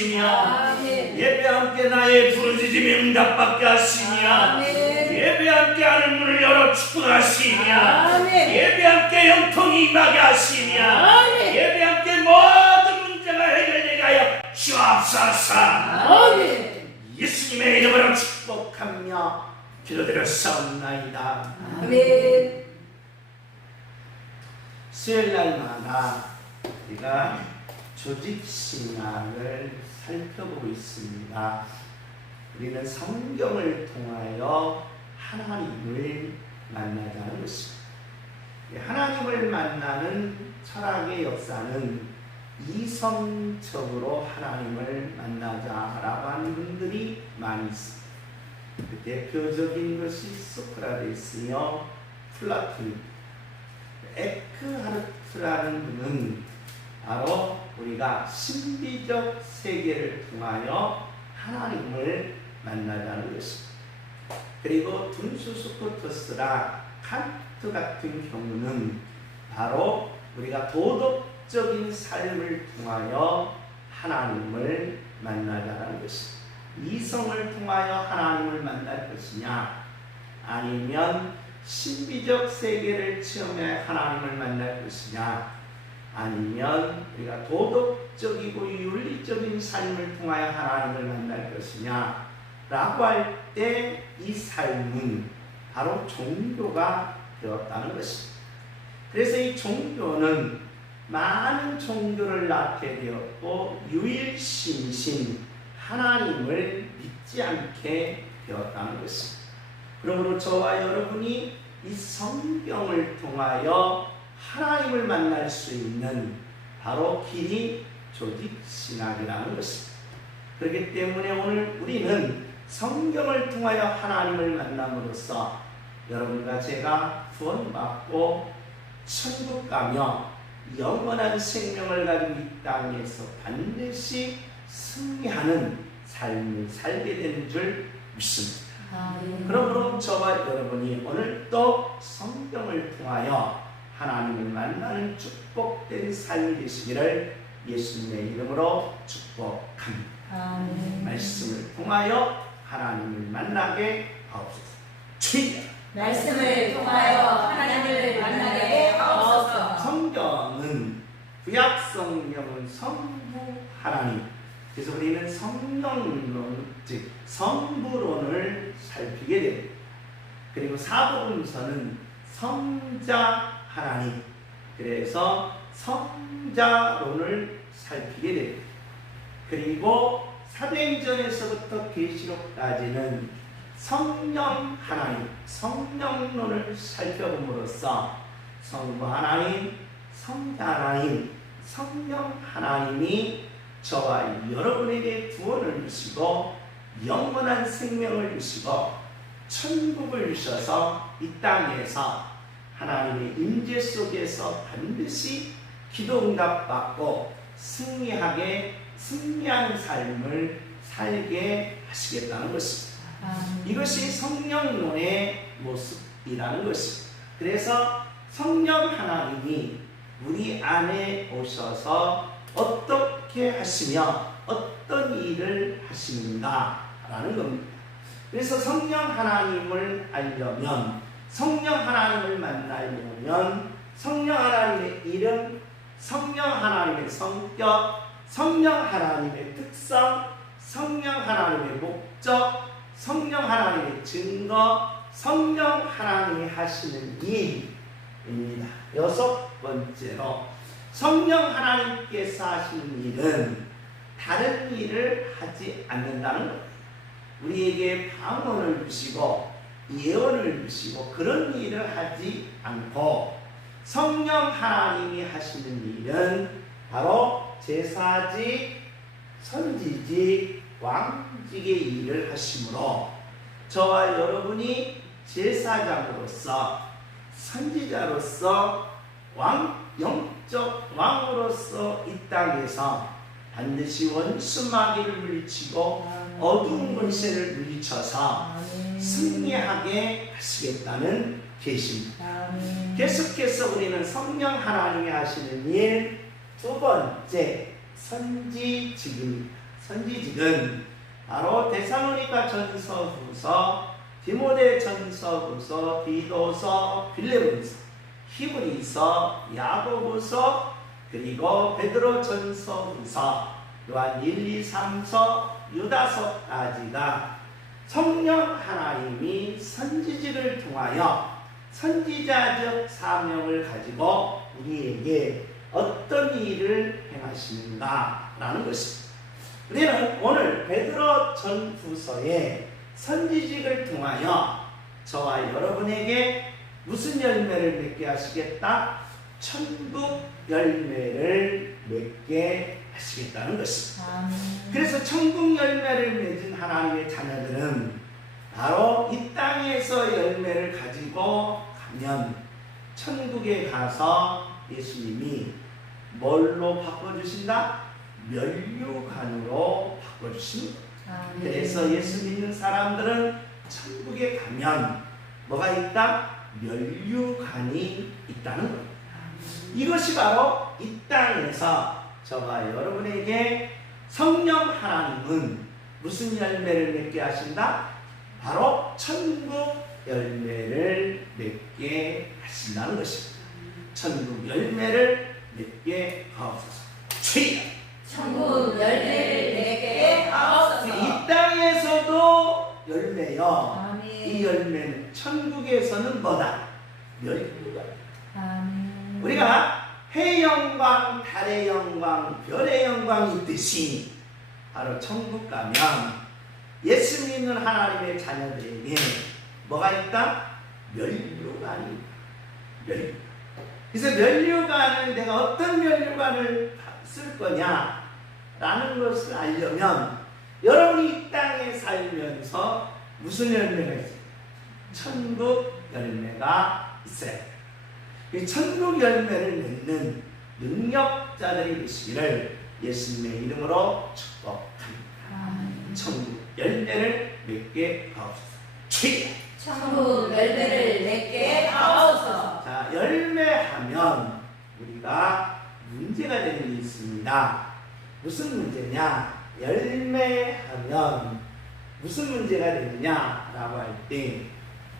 예배 함께 나의 부르짖음이 응답받게 하시냐. 예배 함께 하늘 문을 열어 축복하시냐. 예배 함께 영통이 임하게 하시냐. 예배 함께 모든 문제가 해결되게 하여 주옵소서. 예수님의 이름으로 축복하며 기도드렸사옵나이다. 아멘. 수요일날마다 우리가 조직신학을 살펴보고 있습니다. 우리는 성경을 통하여 하나님을 만나자는 것입니다. 하나님을 만나는 철학의 역사는 이성적으로 하나님을 만나자라고 하는 분들이 많이 있습니다. 그 대표적인 것이 소크라테스며 플라톤입니다. 에크하르트라는 분은 바로 우리가 신비적 세계를 통하여 하나님을 만나자는 것입니다. 그리고 둔수스코토스라 칸트 같은 경우는 바로 우리가 도덕적인 삶을 통하여 하나님을 만나자는 것입니다. 이성을 통하여 하나님을 만날 것이냐, 아니면 신비적 세계를 체험해 하나님을 만날 것이냐, 아니면 우리가 도덕적이고 윤리적인 삶을 통하여 하나님을 만날 것이냐 라고 할 때 이 삶은 바로 종교가 되었다는 것입니다. 그래서 이 종교는 많은 종교를 낳게 되었고 유일신이신 하나님을 믿지 않게 되었다는 것입니다. 그러므로 저와 여러분이 이 성경을 통하여 하나님을 만날 수 있는 바로 길이 조직신학이라는 것입니다. 그렇기 때문에 오늘 우리는 성경을 통하여 하나님을 만남으로써 여러분과 제가 구원받고 천국 가며 영원한 생명을 가지고 이 땅에서 반드시 승리하는 삶을 살게 되는 줄 믿습니다. 그러므로 저와 여러분이 오늘 또 성경을 통하여 하나님을 만나는 축복된 삶이 되시기를 예수님의 이름으로 축복합니다. 말씀을 통하여 하나님을 만나게 하옵소서. 주여, 말씀을 통하여 하나님을 만나게 하옵소서. 성경은 구약 성경은 성부 하나님, 그래서 우리는 성령론, 즉 성부론을 살피게 됩니다. 그리고 사복음서는 성자 하나님, 그래서 성자론을 살피게 됩니다. 그리고 사도행전에서부터 계시록까지는 성령 하나님, 성령론을 살펴봄으로써 성부 하나님, 성자 하나님, 성령 하나님이 저와 여러분에게 구원을 주시고 영원한 생명을 주시고 천국을 주셔서 이 땅에서 하나님의 임재 속에서 반드시 기도 응답받고 승리하는 삶을 살게 하시겠다는 것입니다. 이것이 성령론의 모습이라는 것입니다. 그래서 성령 하나님이 우리 안에 오셔서 어떻게 하시며 어떤 일을 하시는가라는 겁니다. 그래서 성령 하나님을 알려면, 성령 하나님을 만나려면 성령 하나님의 이름, 성령 하나님의 성격, 성령 하나님의 특성, 성령 하나님의 목적, 성령 하나님의 증거, 성령 하나님이 하시는 일입니다. 여섯 번째로 성령 하나님께서 하시는 일은 다른 일을 하지 않는다는 것. 우리에게 방언을 주시고 예언을 주시고 그런 일을 하지 않고 성령 하나님이 하시는 일은 바로 제사직, 선지직, 왕직의 일을 하시므로 저와 여러분이 제사장으로서, 선지자로서, 영적 왕으로서 이 땅에서 반드시 원수 마귀를 물리치고 어두운 권세를 물리쳐서 승리하게 하시겠다는 계십니다. 계속해서 우리는 성령 하나님이 하시는 일 두 번째 선지직입니다. 선지직은 바로 데살로니가 전서후서, 디모데 전서후서, 디도서, 빌레몬서, 히브리서, 야고보서, 그리고 베드로 전서후서, 또한 1, 2, 3서, 유다서까지가 성령 하나님이 선지직을 통하여 선지자적 사명을 가지고 우리에게 어떤 일을 행하시는가라는 것입니다. 우리는 오늘 베드로 전후서의 선지직을 통하여 저와 여러분에게 무슨 열매를 맺게 하시겠다? 천국 열매를 맺게 하시겠다는 것입니다. 그래서 천국 열매를 맺은 하나님의 자녀들은 바로 이 땅에서 열매를 가지고 가면 천국에 가서 예수님이 뭘로 바꿔주신다? 면류관으로 바꿔주십니다. 그래서 예수 믿는 사람들은 천국에 가면 뭐가 있다? 면류관이 있다는 겁니다. 이것이 바로 이 땅에서 저와 여러분에게 성령 하나님은 무슨 열매를 맺게 하신다? 바로 천국 열매를 맺게 하신다는 것입니다. 천국 열매를 맺게 하옵소서. 주여! 천국 열매를 내게 하옵소서. 이 땅에서도 열매요. 아멘. 이 열매는 천국에서는 뭐다? 열매가. 아멘. 우리가 해의 영광, 달의 영광, 별의 영광이 있듯이 바로 천국 가면 예수 믿는 하나님의 자녀들에게 뭐가 있다? 면류관이 있다. 면류. 그래서 면류관을 내가 어떤 면류관을 쓸 거냐라는 것을 알려면 여러분이 이 땅에 살면서 무슨 열매가 있어요? 천국 열매가 있어요. 이 천국 열매를 맺는 능력자들이 되시기를 예수님의 이름으로 축복합니다. 천국 열매를 맺게 하옵소서. 주여! 천국 열매를 내게 하옵소서. 자, 열매하면 우리가 문제가 되는 게 있습니다. 무슨 문제냐? 열매하면 무슨 문제가 되느냐라고 할 때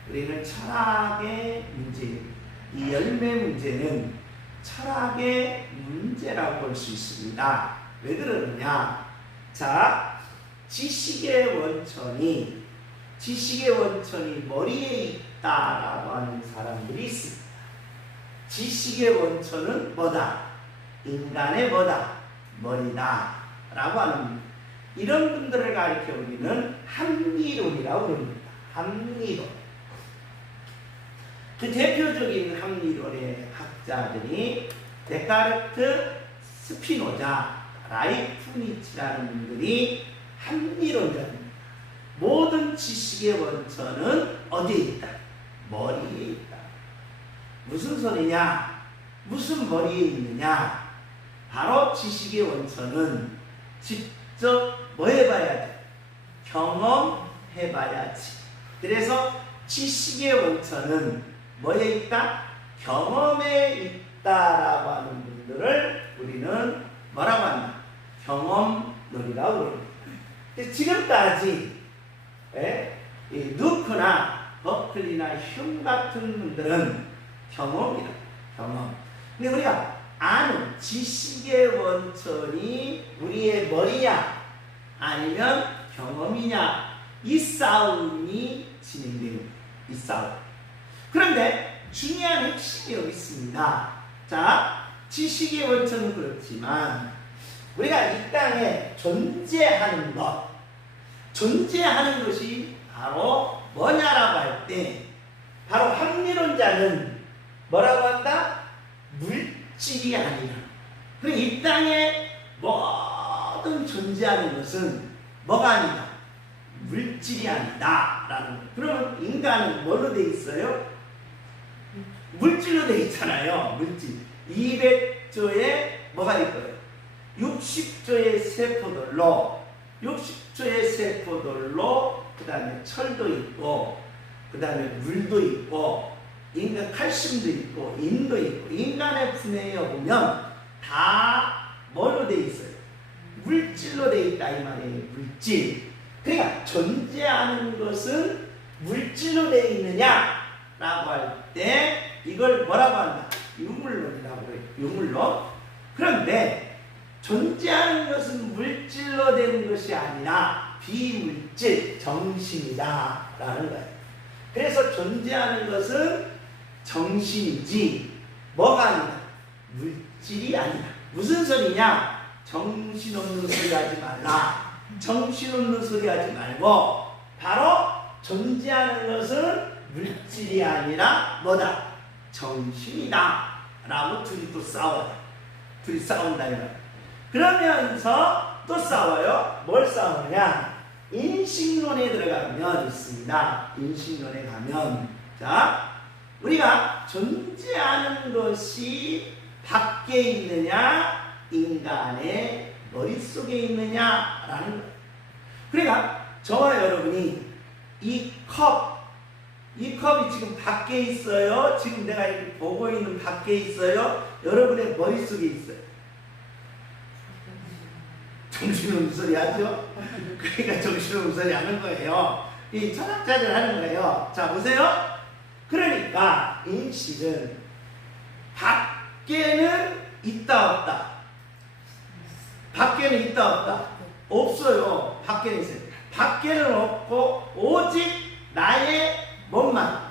우리는 철학의 문제입니다. 이 열매 문제는 철학의 문제라고 볼 수 있습니다. 왜 그러느냐? 자, 지식의 원천이 머리에 있다라고 하는 사람들이 있습니다. 지식의 원천은 뭐다? 인간의 뭐다? 머리다 라고 하는, 이런 분들을 가리켜 우리는 합리론이라고 부릅니다. 합리론. 그 대표적인 합리론의 학자들이 데카르트, 스피노자, 라이프니츠라는 분들이 합리론자입니다. 모든 지식의 원천은 어디에 있다? 머리에 있다. 무슨 소리냐? 무슨 머리에 있느냐? 바로 지식의 원천은 직접 뭐 해봐야지? 경험해봐야지. 그래서 지식의 원천은 뭐에 있다? 경험에 있다라고 하는 분들을 우리는 뭐라고 한다? 경험론이라고 합니다. 지금까지 누크나 버클리나 흉 같은 분들은 경험이다. 경험. 근데 우리가 아는 지식의 원천이 우리의 머리냐 아니면 경험이냐, 이 싸움이 진행됩니다. 이 싸움. 그런데 중요한 핵심이 여기 있습니다. 자, 지식의 원천은 그렇지만 우리가 이 땅에 존재하는 것이 바로 뭐냐라고 할 때 바로 합리론자는 뭐라고 한다? 물질이 아니라. 그럼 이 땅에 모든 존재하는 것은 뭐가 아니다? 물질이 아니다 라는 거예요. 그러면 인간은 뭘로 돼 있어요? 물질로 돼 있잖아요. 물질. 200조에 뭐가 있고요? 60조의 세포들로 그 다음에 철도 있고, 그 다음에 물도 있고, 인간 칼슘도 있고, 인도 있고, 인간의 분해에 보면 다 뭘로 돼 있어요? 물질로 되어 있다 이 말이에요. 물질. 그러니까 존재하는 것은 물질로 되어 있느냐라고 할 때 이걸 뭐라고 한다? 유물론이라고 해요. 유물론. 그런데 존재하는 것은 물질로 되는 것이 아니라 비물질, 정신이다 라는 거예요. 그래서 존재하는 것은 정신이지 뭐가 아니다? 물질이 아니다. 무슨 소리냐? 정신없는 소리 하지 말라. 정신없는 소리 하지 말고 바로 존재하는 것은 물질이 아니라 뭐다? 정신이다 라고 둘이 또 싸워요. 둘이 싸운다 이 말. 그러면서 또 싸워요. 뭘 싸우느냐? 인식론에 들어가면 있습니다. 인식론에 가면 자 우리가 존재하는 것이 밖에 있느냐 인간의 머릿속에 있느냐라는 거예요. 그러니까 저와 여러분이 이 컵이 지금 밖에 있어요. 지금 내가 이렇게 보고 있는 밖에 있어요. 여러분의 머릿속에 있어요. 정신없는 소리 하죠? 그러니까 정신없는 소리 하는 거예요. 이 철학자들 하는 거예요. 자, 보세요. 그러니까 인식은 밖에는 있다 없다. 밖에는 있다 없다. 없어요. 밖에는 있어요. 밖에는 없고 오직 나의 몸만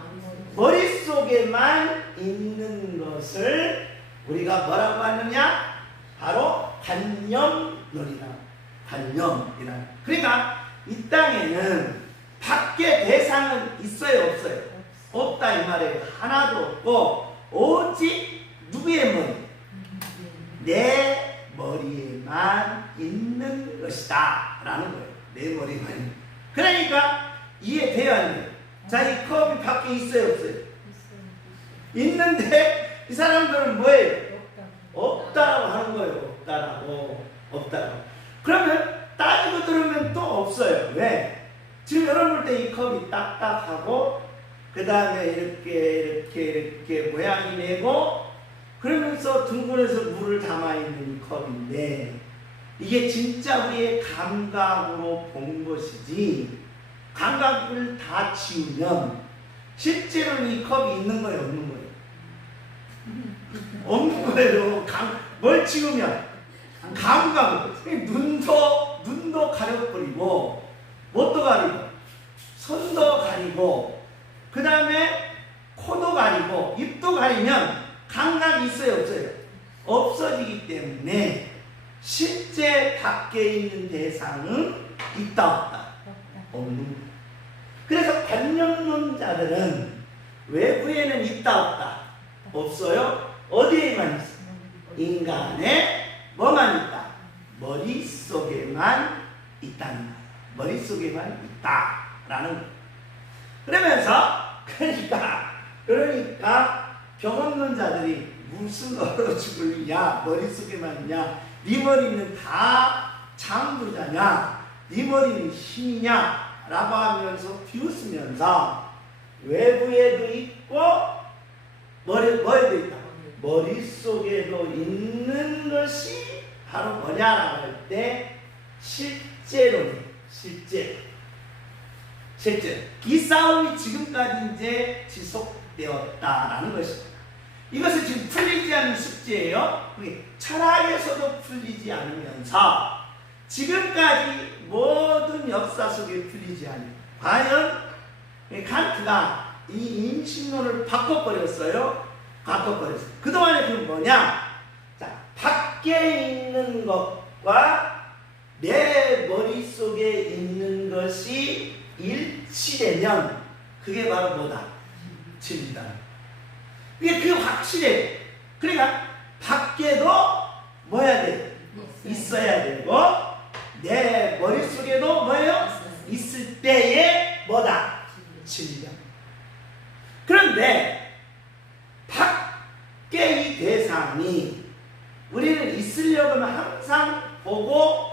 머릿속에만 있는 것을 우리가 뭐라고 하느냐? 바로 관념론이다. 관념이라. 그러니까 이 땅에는 밖에 대상은 있어요, 없어요? 없다 이 말이에요. 하나도 없고 오직 누구의 머리? 내 머리에만 있는 것이다 라는 거예요. 내 머리만. 그러니까 이해돼요, 안 돼요? 자, 이 컵이 밖에 있어요, 없어요? 있는데 이 사람들은 뭐예요? 없다라고 하는 거예요. 없다라고. 그러면 따지고 들으면 또 없어요. 왜? 지금 여러분 볼 때 이 컵이 딱딱하고 그 다음에 이렇게 모양이 내고 그러면서 둥근에서 물을 담아있는 이 컵인데 이게 진짜 우리의 감각으로 본 것이지 감각을 다 지우면 실제로는 이 컵이 있는 거예요, 없는 거예요? 없는 거예요. 뭘 지우면? 감각을. 눈도 가려버리고 뭣도 가리고 손도 가리고 그 다음에 코도 가리고 입도 가리면 감각이 있어요, 없어요? 없어지기 때문에 실제 밖에 있는 대상은 있다 없다? 없는 거예요. 그래서 관념론자들은 외부에는 있다 없다? 없어요? 어디에만 있어요? 인간의 뭐만 있다? 머릿속에만 있다는 거예요. 머릿속에만 있다라는 거예요. 그러면서 그러니까 병원론자들이 무슨 얼어 죽을냐? 머릿속에만 있냐? 네 머리는 다 창조자냐? 네 머리는 신이냐? 라고 하면서 비웃으면서 외부에도 있고 뭐에도 있다? 머릿속에도 있는 것이 바로 뭐냐라고 할 때 실제로는 실제 이 싸움이 지금까지 이제 지속되었다라는 것입니다. 이것은 지금 풀리지 않는 숙제예요. 철학에서도 풀리지 않으면서 지금까지 모든 역사 속에 풀리지 않아요. 과연 칸트가 이 인식론을 바꿔버렸어요. 그동안에 그건 뭐냐? 자, 밖에 있는 것과 내 머릿속에 있는 것이 일치되면 그게 바로 뭐다? 진리다. 이게 그 확실해. 그러니까 밖에도 뭐 해야 돼? 있어야 되고 내 머릿속에도 뭐예요? 있을 때에 뭐다? 진리다. 그런데 밖에 이 대상이 우리는 있으려고 하면 항상 보고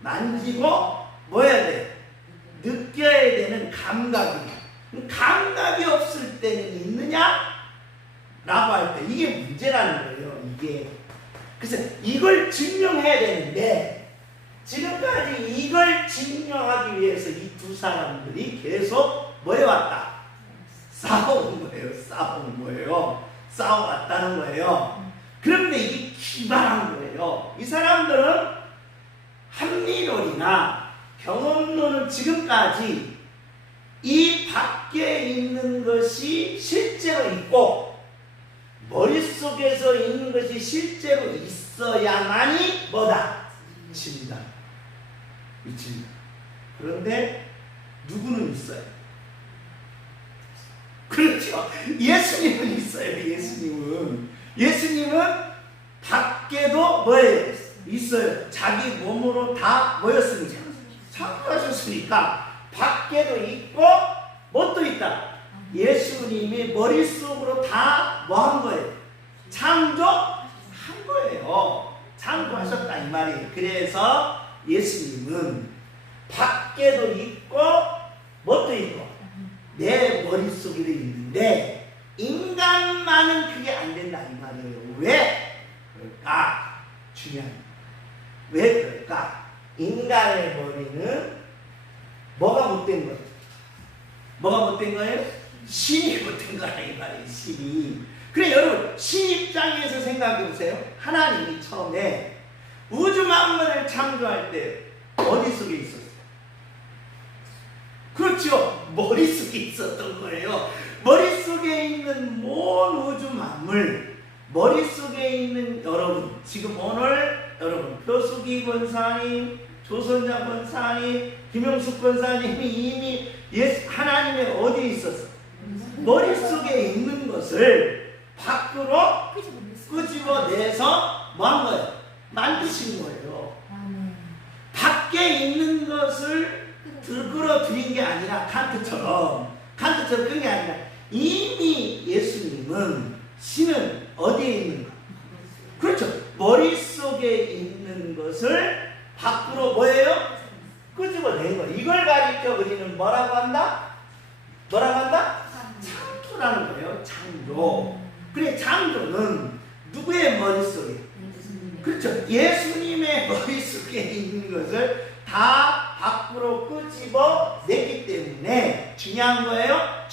만지고 뭐 해야 돼? 느껴야 되는 감각이 없을 때는 있느냐? 라고 할 때 이게 문제라는 거예요. 이게. 그래서 이걸 증명해야 되는데 지금까지 이걸 증명하기 위해서 이 두 사람들이 계속 뭐 해왔다? 싸워온 거예요. 싸워온 거예요. 싸워왔다는 거예요. 그런데 이게 기발한 거예요. 이 사람들은 합리론이나 경험론은 지금까지 이 밖에 있는 것이 실제로 있고 머릿속에서 있는 것이 실제로 있어야만이 뭐다? 진리다. 이 진리다. 그런데 누구는 있어요? 그렇죠. 예수님은 있어요. 예수님은 밖에도 뭐예요? 있어요. 자기 몸으로 다 뭐였습니까? 창조하셨으니까 밖에도 있고 뭣도 있다. 예수님이 머릿속으로 다 뭐 한 거예요? 창조한 거예요. 창조하셨다 이 말이에요. 그래서 예수님은 밖에도 있고 뭣도 있고 내 머릿속에도 있는데 인간만은 그게 안 된다 이 말이에요. 왜 그럴까? 중요한 거예요. 왜 그럴까? 인간의 머리는 뭐가 못된 거예요? 뭐가 못된 거예요? 신이 못된 거라 이 말이에요. 신이. 그래 여러분 신 입장에서 생각해 보세요. 하나님이 처음에 우주 만물을 창조할 때 어디 속에 있었어요? 그렇죠. 머릿속에 있었던 거예요. 머릿속에 있는 모든 우주 만물, 머릿속에 있는 여러분, 지금 오늘 여러분 표수기 권사님, 조선자 권사님, 김영숙 권사님이 이미 하나님의 어디에 있었어? 머릿속에 있는 것을 밖으로 끄집어내서 뭐 한 거예요? 만드신 거예요. 밖에 있는 것을 끌어들인 게 아니라 칸트처럼 끈 게 아니라 이미 예수님은 신은 어디에 있는가? 그렇죠. 머릿속에 있는 것을 밖으로 뭐예요? 끄집어낸 거예요. 이걸 가리켜 우리는 뭐라고 한다? 창조라는 거예요. 창조. 그래 창조는 누구의 머릿속에? 그렇죠. 예수님의 머릿속에 있는 것을 다 밖으로 끄집어냈기 때문에 중요한 거예요.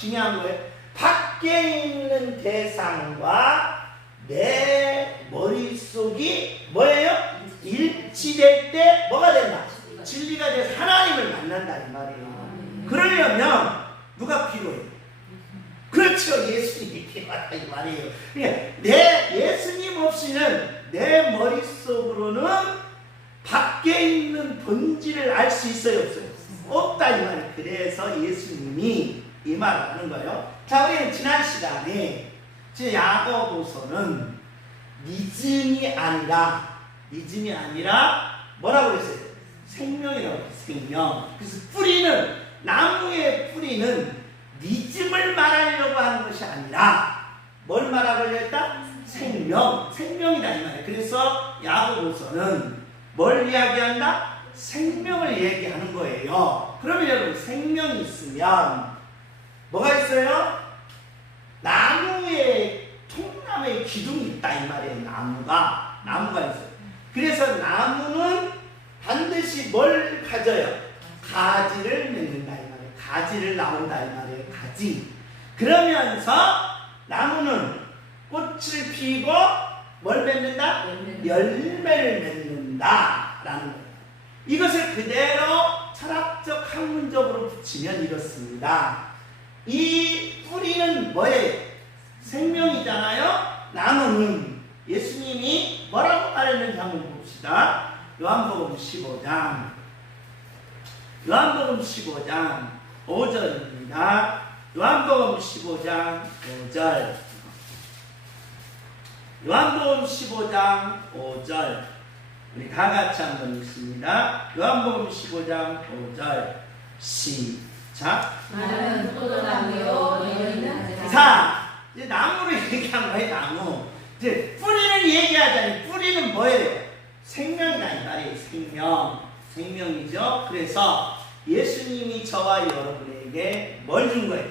밖에 있는 대상과 내 머릿속이 뭐예요? 일치될 때 뭐가 된다? 진리가 돼서 하나님을 만난다 이 말이에요. 그러려면 누가 필요해요? 그렇죠. 예수님이 필요하다 이 말이에요. 그러니까 내 예수님 없이는 내 머릿속으로는 밖에 있는 본질을 알 수 있어요? 없어요? 없다 이 말이에요. 그래서 예수님이 이 말을 하는 거예요. 자, 우리는 지난 시간에 야고보서는 믿음이 아니라 뭐라고 그랬어요? 생명이라고 했어요. 생명. 그래서 나무의 뿌리는 믿음을 말하려고 하는 것이 아니라 뭘 말하려고 했다? 생명이다 이 말이에요. 그래서 야고보서는 뭘 이야기한다? 생명을 얘기하는 거예요. 그러면 여러분 생명이 있으면 뭐가 있어요? 통나무의 기둥이 있다 이 말이에요. 나무가 있어요. 그래서 나무는 반드시 뭘 가져요? 가지를 맺는다 이 말이에요. 가지를 나온다 이 말이에요. 가지. 그러면서 나무는 꽃을 피고 뭘 맺는다? 열매를 맺는다라는 거예요. 이것을 그대로 철학적 학문적으로 붙이면 이렇습니다. 이 뿌리는 뭐예요? 생명이잖아요. 나무는 예수님이 뭐라고 말했는지 한번 봅시다. 요한복음 15장 5절입니다. 요한복음 15장 5절. 요한복음 15장 5절. 우리 다 같이 한번 읽습니다. 요한복음 15장 5절. 시작. 나는 포도나무요 너희는 자, 이제 나무를 얘기한 거예요. 나무. 이제 뿌리는 얘기하자니 뿌리는 뭐예요? 생명이다 이 말이에요. 생명이죠. 그래서 예수님이 저와 여러분에게 뭘 준 거예요?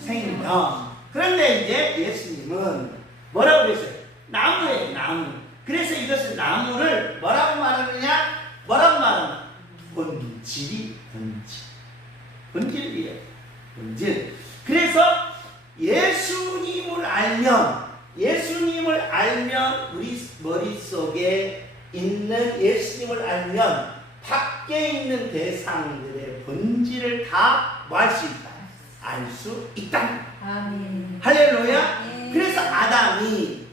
생명. 그런데 이제 예수님은 뭐라고 그랬어요? 나무예요. 나무. 그래서 이것을 나무를 뭐라고 말하느냐? 뭐라고 말하나? 본질이 본질이에요. 본질. 그래서 예수님을 알면 우리 머릿속에 있는 예수님을 알면 밖에 있는 대상들의 본질을 다 뭐 할 수 있다? 알 수 있다. 아멘. 할렐루야. 네. 그래서 아담이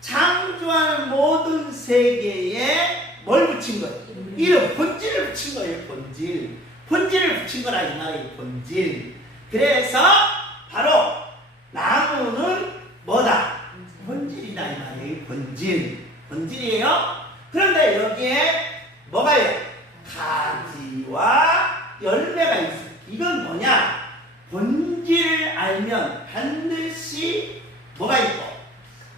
창조한 모든 세계에 뭘 붙인 거예요? 이름, 본질을 붙인 거예요. 본질을 붙인 거라 이 말이에요. 본질. 그래서 바로 나무는 뭐다? 본질이다 이 말이에요. 본질이에요. 그런데 여기에 뭐가요? 가지와 열매가 있어요. 이건 뭐냐? 본질을 알면 반드시 뭐가 있고?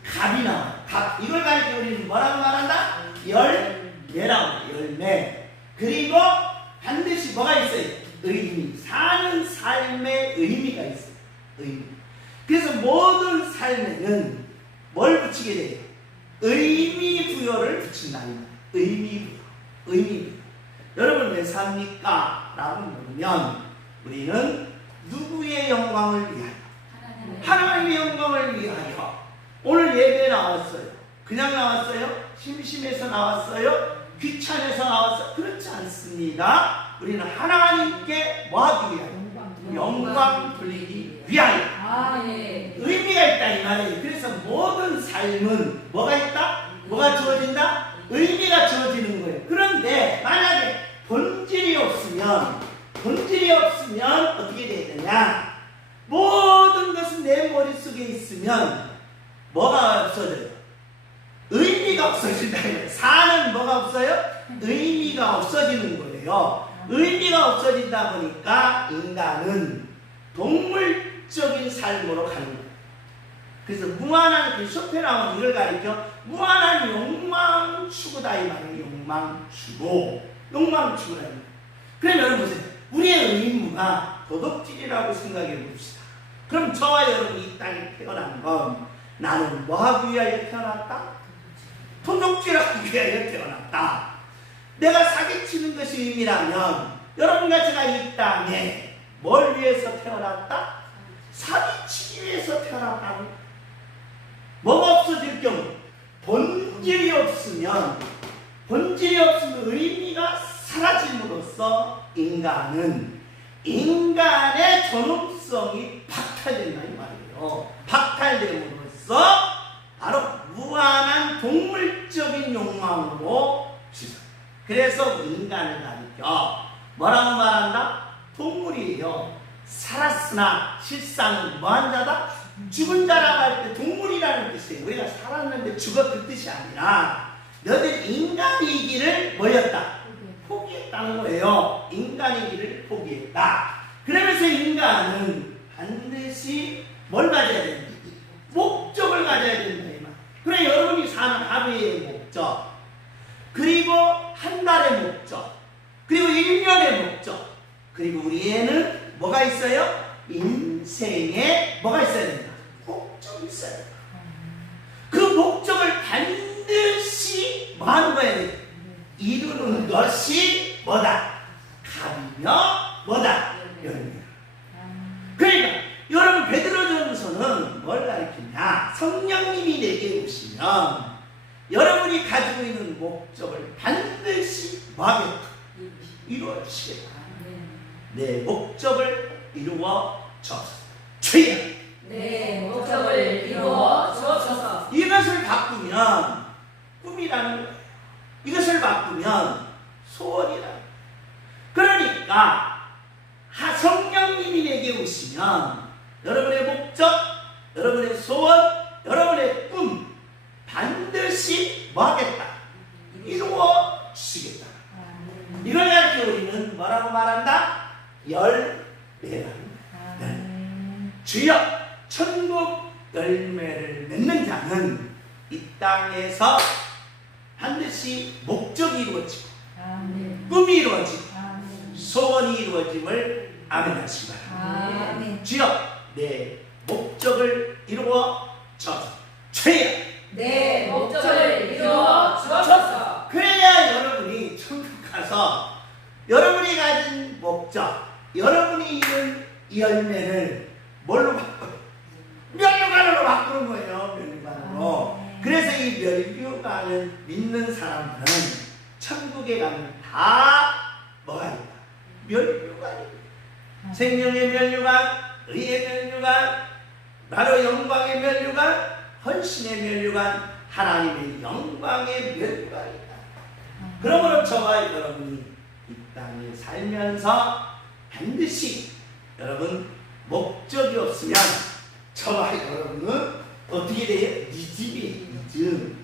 갑이 나와요. 갑. 이걸 가지고 우리는 뭐라고 말한다? 열매라고. 열매. 그리고 반드시 뭐가 있어요? 의미. 사는 삶의 의미가 있어요. 의미. 그래서 모든 삶에는 뭘 붙이게 돼요? 의미 부여를 붙인다. 의미 부여. 여러분 왜 삽니까? 라고 물으면 우리는 누구의 영광을 위하여? 하나님의 영광을 위하여. 오늘 예배에 나왔어요. 그냥 나왔어요? 심심해서 나왔어요? 귀찮아서 나왔어요? 그렇지 않습니다. 우리는 하나님께 뭐 하기 위하여? 영광 돌리기 위하여. 의미가 있다 이 말이에요. 그래서 모든 삶은 뭐가 있다? 뭐가 주어진다? 의미가 주어지는 거예요. 그런데 만약에 본질이 없으면 어떻게 돼야 되냐? 모든 것은 내 머릿속에 있으면 뭐가 없어져요? 의미가 없어진다. 사는 뭐가 없어요? 의미가 없어지는 거예요. 의미가 없어진다 보니까 인간은 동물적인 삶으로 가는 거예요. 그래서 무한한 그 쇼펜하우는 이걸 가리켜 무한한 욕망 추구다 이 말이에요. 욕망 추구다. 그럼 여러분 보세요. 우리의 의무가 도덕질이라고 생각해 봅시다. 그럼 저와 여러분이 이 땅에 태어난 건 나는 뭐하기 위하여 태어났다? 도덕질하기 위하여 태어났다. 내가 사기치는 것이 의미라면 여러분과 제가 이 땅에 뭘 위해서 태어났다? 사기치기 위해서 태어났다고. 뭐가 없어질 경우 본질이 없으면 의미가 사라짐으로써 인간의 존엄성이 박탈된다 이 말이에요. 박탈됨으로써 바로 무한한 동물적인 욕망으로 지속. 그래서 인간을 가리켜 뭐라고 말한다? 동물이에요. 살았으나 실상은 뭐한 자다? 죽은 자라고 할 때 동물이라는 뜻이에요. 우리가 살았는데 죽어 그 뜻이 아니라 너희들이 인간이기를 뭐였다? 포기했다는 거예요. 인간이기를 포기했다. 그러면서 인간은 반드시 뭘 가져야 된다? 목적을 가져야 된다 이 말. 그래 여러분이 사는 하루의 목적, 그리고 한 달의 목적, 그리고 1년의 목적, 그리고 우리에는 뭐가 있어요? 인생에 뭐가 있어야 된다? 목적이 있어야 된다. 그 목적을 반드시 뭐 하는 거예요? 이루는 것이 뭐다? 갑이며 뭐다? 열매다. 그러니까 여러분 베드로전서는 뭘 가리키냐? 성령님이 내게 오시면 여러분이 가지고 있는 목적을 반드시 뭐 하겠다? 이루어 주시겠다. 내 목적을 이루어 주소서. 주여. 내 목적을 이루어 주옵소서. 이것을 바꾸면 꿈이라는 거예요. 이것을 바꾸면 소원이라는 거예요. 그러니까 성령님이 내게 오시면 여러분의 목적, 여러분의 소원, 여러분의 꿈 반드시 뭐 하겠다? 이루어 주시겠다. 이걸 가지고 우리는 뭐라고 말한다? 열매라는 거예요. 주여 천국 열매를 맺는 자는 이 땅에서 반드시 목적이 이루어지고 꿈이 이루어지고 소원이 이루어짐을 아멘 하시기 바랍니다. 주여 내 목적을 이루어 주옵소서. 주여 내 목적을 이루어 주옵소서. 그래야 여러분 가서 여러분이 가진 목적, 여러분이 이룬 열매를 뭘로 바꿔요? 면류관으로 바꾸는 거예요. 면류관으로. 그래서 이 면류관을 믿는 사람들은 천국에 가면 다 뭐가 있다? 면류관입니다. 생명의 면류관, 의의 면류관, 나로 영광의 면류관, 헌신의 면류관, 하나님의 영광의 면류관이다. 그러므로 저와 여러분이 이 땅에 살면서 반드시 여러분 목적이 없으면 저와 여러분은 어떻게 돼요? 니집이에요. 니집.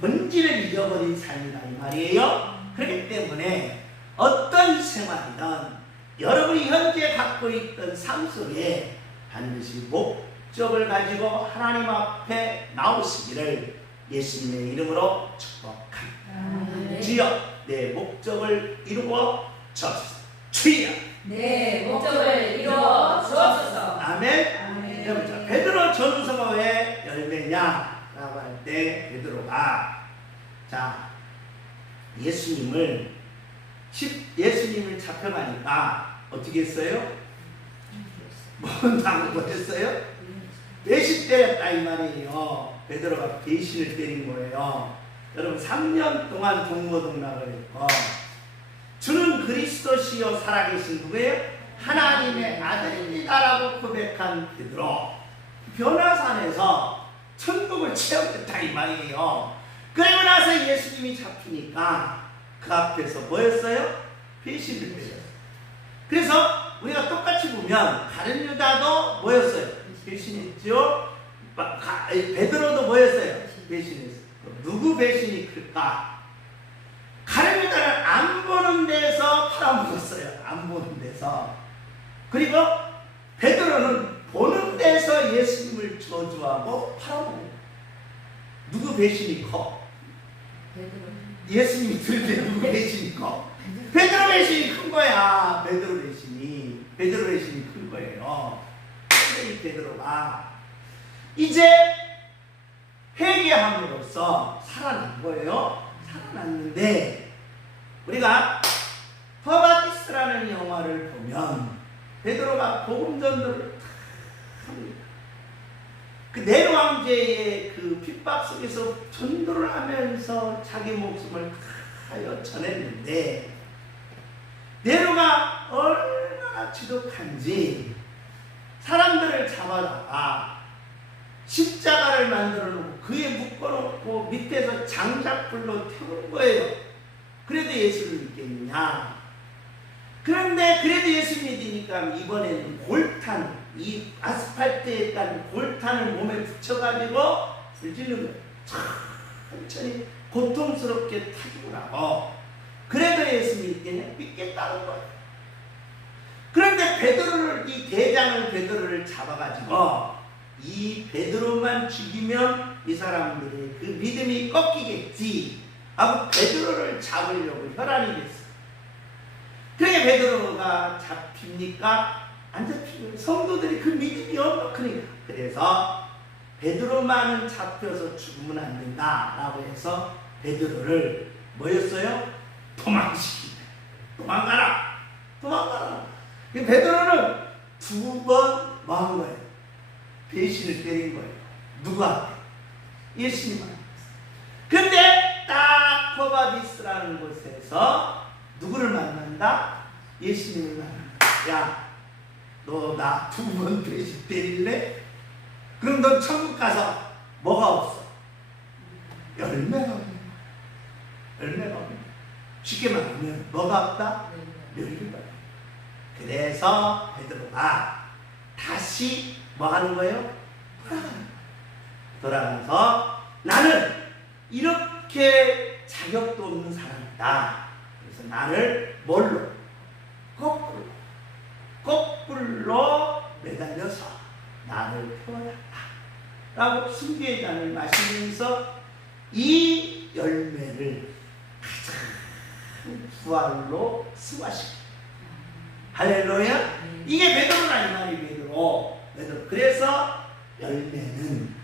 본질을 잃어버린 삶이다 이 말이에요. 그렇기 때문에 어떤 생활이든 여러분이 현재 갖고 있던 삶 속에 반드시 목적을 가지고 하나님 앞에 나오시기를 예수님의 이름으로 축복합니다. 주여 내 목적을 이루어 주옵소서. 주여 내 목적을 이루어 주옵소서. 아멘. 여러분 베드로 전서가 왜 열매냐라고 할 때 베드로가 자 예수님을 잡혀가니까 어떻게 했어요? 뭐 했어요? 배신 때렸다 이 말이에요. 베드로가 배신을 때린 거예요. 여러분 3년 동안 동고동락을 했고 주는 그리스도시요 살아계신 누구예요? 하나님의 아들입니다라고 고백한 베드로 변화산에서 천국을 체험했다 이 말이에요. 그리고 나서 예수님이 잡히니까 그 앞에서 뭐였어요? 배신을 때렸어요. 그래서 우리가 똑같이 보면 가룟 유다도 뭐였어요? 배신했죠. 베드로도 뭐였어요? 배신했어요. 누구 배신이 클까? 가룟 유다는 안 보는 데서 팔아먹었어요. 안 보는 데서. 그리고 베드로는 보는 데서 예수님을 저주하고 팔아먹어요. 누구 배신이 커? 예수님이 들을 때 누구 배신이 커? 베드로 배신이 큰 거야. 베드로 배신이 큰 거예요. 근데 이 베드로가 이제 회개함으로써 살아난 거예요. 살아났는데 우리가 퍼바디스라는 영화를 보면 베드로가 복음 전도를 합니다. 그 네로 황제의 그 핍박 속에서 전도를 하면서 자기 목숨을 하여 전했는데 네로가 얼마나 지독한지 사람들을 잡아다가 십자가를 만들어 놓고 그에 묶어놓고 밑에서 장작불로 태우는 거예요. 그래도 예수를 믿겠느냐? 그런데 그래도 예수 믿으니까 이번에는 골탄, 이 아스팔트에 깐 골탄을 몸에 붙여가지고 불지르는 거예요. 천천히 고통스럽게 타죽을 하고 그래도 예수 믿겠다는 거예요. 그런데 베드로를 이 대장을 베드로를 잡아가지고 이 베드로만 죽이면 이 사람들의 그 믿음이 꺾이겠지 하고 베드로를 잡으려고 혈안이 됐어요. 그러니까 베드로가 잡힙니까? 안 잡히고 성도들이 그 믿음이 어떡하니까 그래서 베드로만은 잡혀서 죽으면 안 된다라고 해서 베드로를 뭐였어요? 도망시키네. 도망가라. 베드로는 2번 뭐 한 거예요? 배신을 때린 거예요. 누구한테? 예수님한테. 근데 딱 포바디스라는 곳에서 누구를 만난다? 예수님을 만난다. 야, 너 나 2번 배신 때릴래? 그럼 너 천국 가서 뭐가 없어? 열매가 없는 거야. 열매가 없는 거야. 쉽게 말하면 뭐가 없다? 열매가 없다. 그래서 베드로가 다시 뭐 하는 거예요? 돌아가서 나는 이렇게 자격도 없는 사람이다. 그래서 나를 뭘로? 거꾸로 매달려서 나를 태워놨다. 라고 순교의 잔을 마시면서 이 열매를 가장 부활로 승화시킵니다. 할렐루야. 이게 베드로라 이 말이 베드로. 그래서 열매는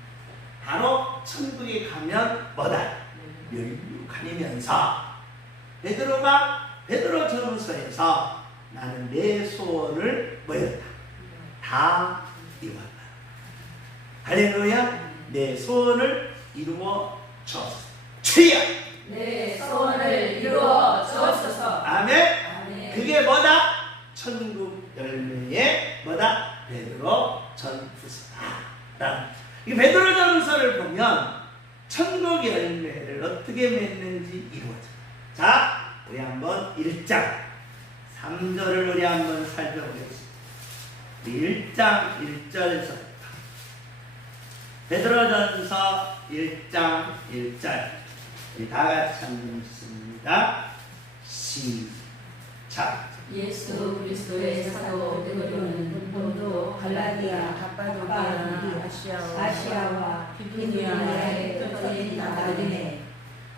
바로 천국에 가면 뭐다? 멸육하면서 베드로가 베드로 전후서에서 나는 내 소원을 뭐였다? 다 이루었다. 할렐루야. 내 소원을 이루어 주옵소서. 주여. 내 소원을 이루어 주옵소서. 아멘. 아멘. 그게 뭐다? 천국 열매의 뭐다? 베드로 전후서다. 이 베드로 전후서를 보면 천국 열매를 어떻게 맺는지 이루어져. 자, 우리 한번 1장 3절을 우리 한번 살펴보겠습니다. 1장 1절에서 베드로전서 1장 1절 다 같이 한번 읽습니다. 시작. 예수 그리스도의 사도 베드로는 본도 갈라디아 갑바도기아 아시아와 비두니아에 흩어진 나라들에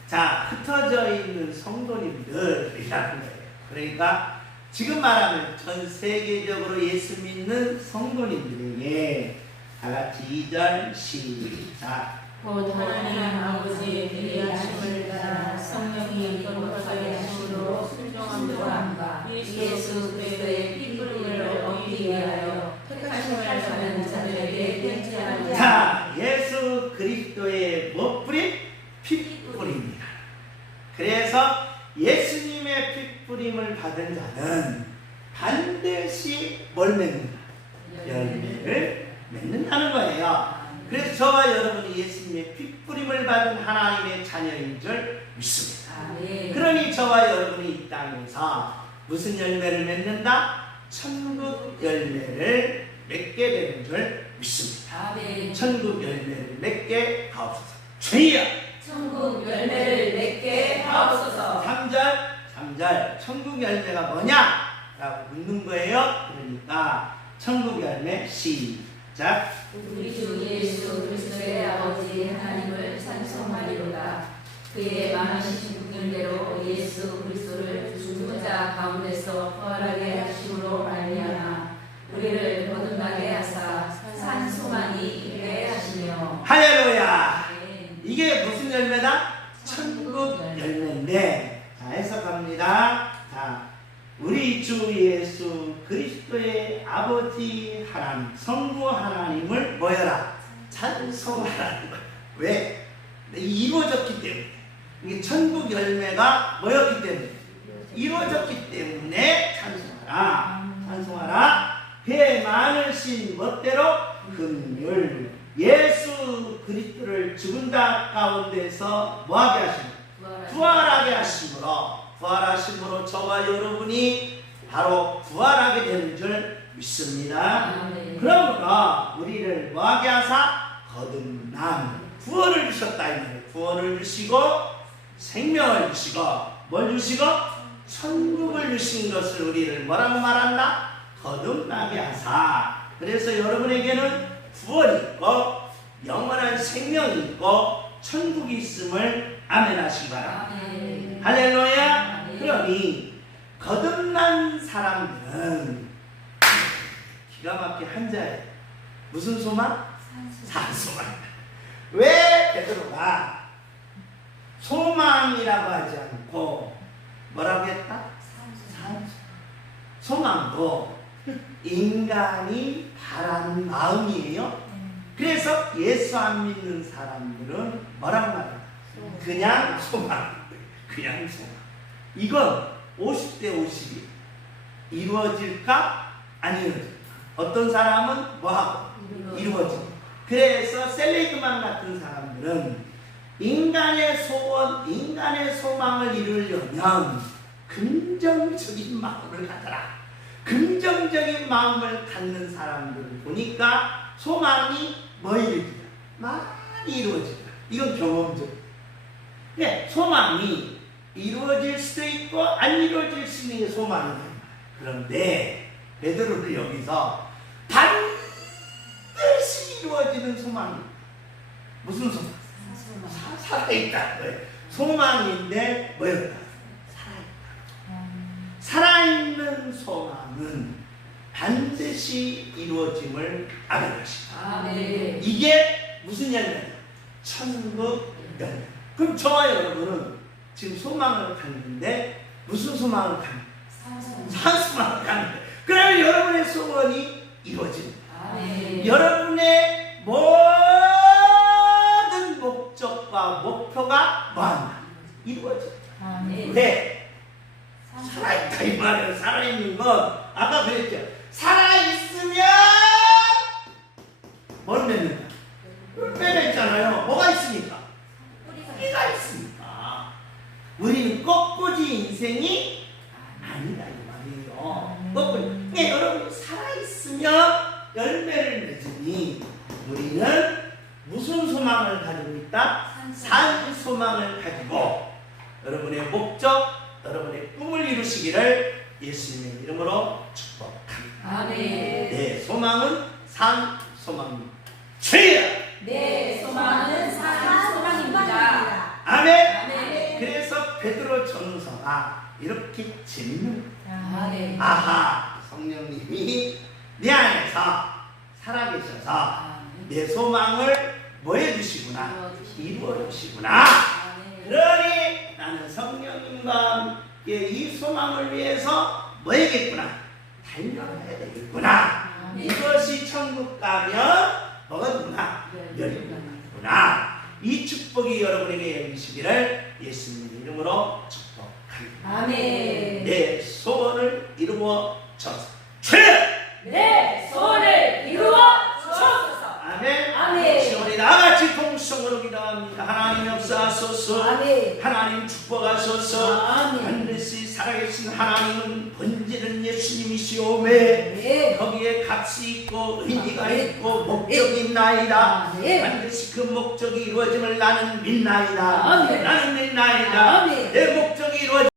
자, 흩어져 있는 성도님들이라는 거예요. 그러니까 지금 말하면 전 세계적으로 예수 믿는 성도님들에게 다 같이 2절 시작. 곧 하나님 아버지의 기대하심을 따라 성령이 거룩하게 하심으로 순종함과 예수 그리스도의 피부름을 얻기 위하여 택하심을 받은 자들에게 편지하노라. 자, 예수 그리스도의 뭐 뿌림? 핏뿌림이다. 그래서 예수님의 핏뿌림을 받은 자는 반드시 뭘 맺는다? 열매를 맺는다는 거예요. 그래서 저와 여러분이 예수님의 핏뿌림을 받은 하나님의 자녀인 줄 믿습니다. 그러니 저와 여러분이 이 땅에서 무슨 열매를 맺는다? 천국 열매를 맺게 되는 줄 믿습니다. 천국 열매를 맺게 하옵소서. 주여! 천국 열매를 맺게 하옵소서. 3절 천국 열매가 뭐냐? 라고 묻는 거예요. 그러니까 천국 열매 시작. 우리 주 예수 그리스도의 아버지 하나님을 찬송하리로다. 그의 많으신 분들대로 예수 그리스도를 죽은 자 가운데서 부활하게 하심으로 말미암아 우리를 거듭나게 하사 산 소망이 있게 하시며. 할렐루야. 이게 무슨 열매다? 천국 열매인데, 자, 해석합니다. 자, 우리 주 예수 그리스도의 아버지 하나님, 성부 하나님을 뭐여라? 찬송하라는 거예요. 왜? 이루어졌기 때문에. 이게 천국 열매가 뭐였기 때문에? 이루어졌기 때문에 찬송하라. 찬송하라. 그의 많으신 멋대로 긍휼. 예수 그리스도를 죽은 자 가운데서 뭐하게 하시는? 부활하게 하심으로 저와 여러분이 바로 부활하게 되는 줄 믿습니다. 그러므로 우리를 뭐하게 하사? 거듭남, 구원을 주셨다 이 말이에요. 구원을 주시고 생명을 주시고 뭘 주시고? 천국을 주신 것을 우리를 뭐라고 말한다? 거듭나게 하사. 그래서 여러분에게는 구원이 있고 영원한 생명이 있고 천국이 있음을 아멘 하시기 바랍니다. 할렐루야. 그러니 거듭난 사람들은 기가 막힌 한자예요. 무슨 소망? 산소망이다. 왜 베드로가 소망이라고 하지 않고 뭐라고 했다? 산소. 소망도 인간이 바라는 마음이에요. 그래서 예수 안 믿는 사람들은 뭐라고 말해요? 그냥 소망. 그냥 소망. 이건 50대 50이 이루어질까? 안 이루어질까? 어떤 사람은 뭐하고? 이루어지고. 그래서 셀레그만 같은 사람들은 인간의 소원, 인간의 소망을 이루려면 긍정적인 마음을 가져라. 긍정적인 마음을 갖는 사람들을 보니까 소망이 뭐 이루어지다? 많이 이루어진다. 이건 경험적. 네, 소망이 이루어질 수도 있고 안 이루어질 수 있는 게 소망이다. 그런데 베드로를 여기서 반드시 이루어지는 소망이 무슨 소망? 살아있다. 소망인데 뭐였다? 살아있는 소망은 반드시 이루어짐을 알아가시다. 이게 무슨 열매냐? 천국 열매. 그럼 저와 여러분은 지금 소망을 갖는데 무슨 소망을 갖는? 산소망을 갖는. 그러면 여러분의 소원이 이루어집니다. 여러분의 모든 목적과 목표가 뭐한다? 이루어집니다. 왜? 살아있다 이 말이에요. 살아있는 건 아까 그랬죠. 살아있으면 뭘 맺는다? 열매가 있잖아요. 뭐가 있으니까? 뿌리가 있으니까. 우리는 꽃꽂이 인생이 아니다 이 말이에요. 꽃꽂이. 그러니까 여러분이 살아있으면 열매를 맺으니 우리는 무슨 소망을 가지고 있다? 산 소망을 가지고 여러분의 목적, 여러분의 꿈을 이루시기를 예수님의 이름으로 축복합니다. 내 소망은 산 소망입니다. 주여! 내 소망은 산 소망입니다. 아멘. 그래서 베드로 전서가 이렇게 재밌는 거예요. 아하, 성령님이 내 안에서 살아계셔서 내 소망을 뭐 해주시구나? 이루어주시구나. 그러니 나는 성령님과 함께 이 소망을 위해서 뭐 해야겠구나? 달려가야 되겠구나. 이것이 천국 가면 뭐가 되구나? 열리구나. 이 축복이 여러분에게 열리시기를 예수님의 이름으로 축복합니다. 내 소원을 이루어 주소서. 내 소원을 이루어 주옵소서. 아멘. 우리 나같이 동성으로 기도합니다. 하나님 역사하소서. 하나님 축복하소서. 반드시 살아계신 하나님은 본질은 예수님이시오매. 거기에 값이 있고 의미가 있고 목적이 있나이다. 반드시 그 목적이 이루어짐을 나는 믿나이다. 나는 믿나이다. 내 목적이 이루어짐을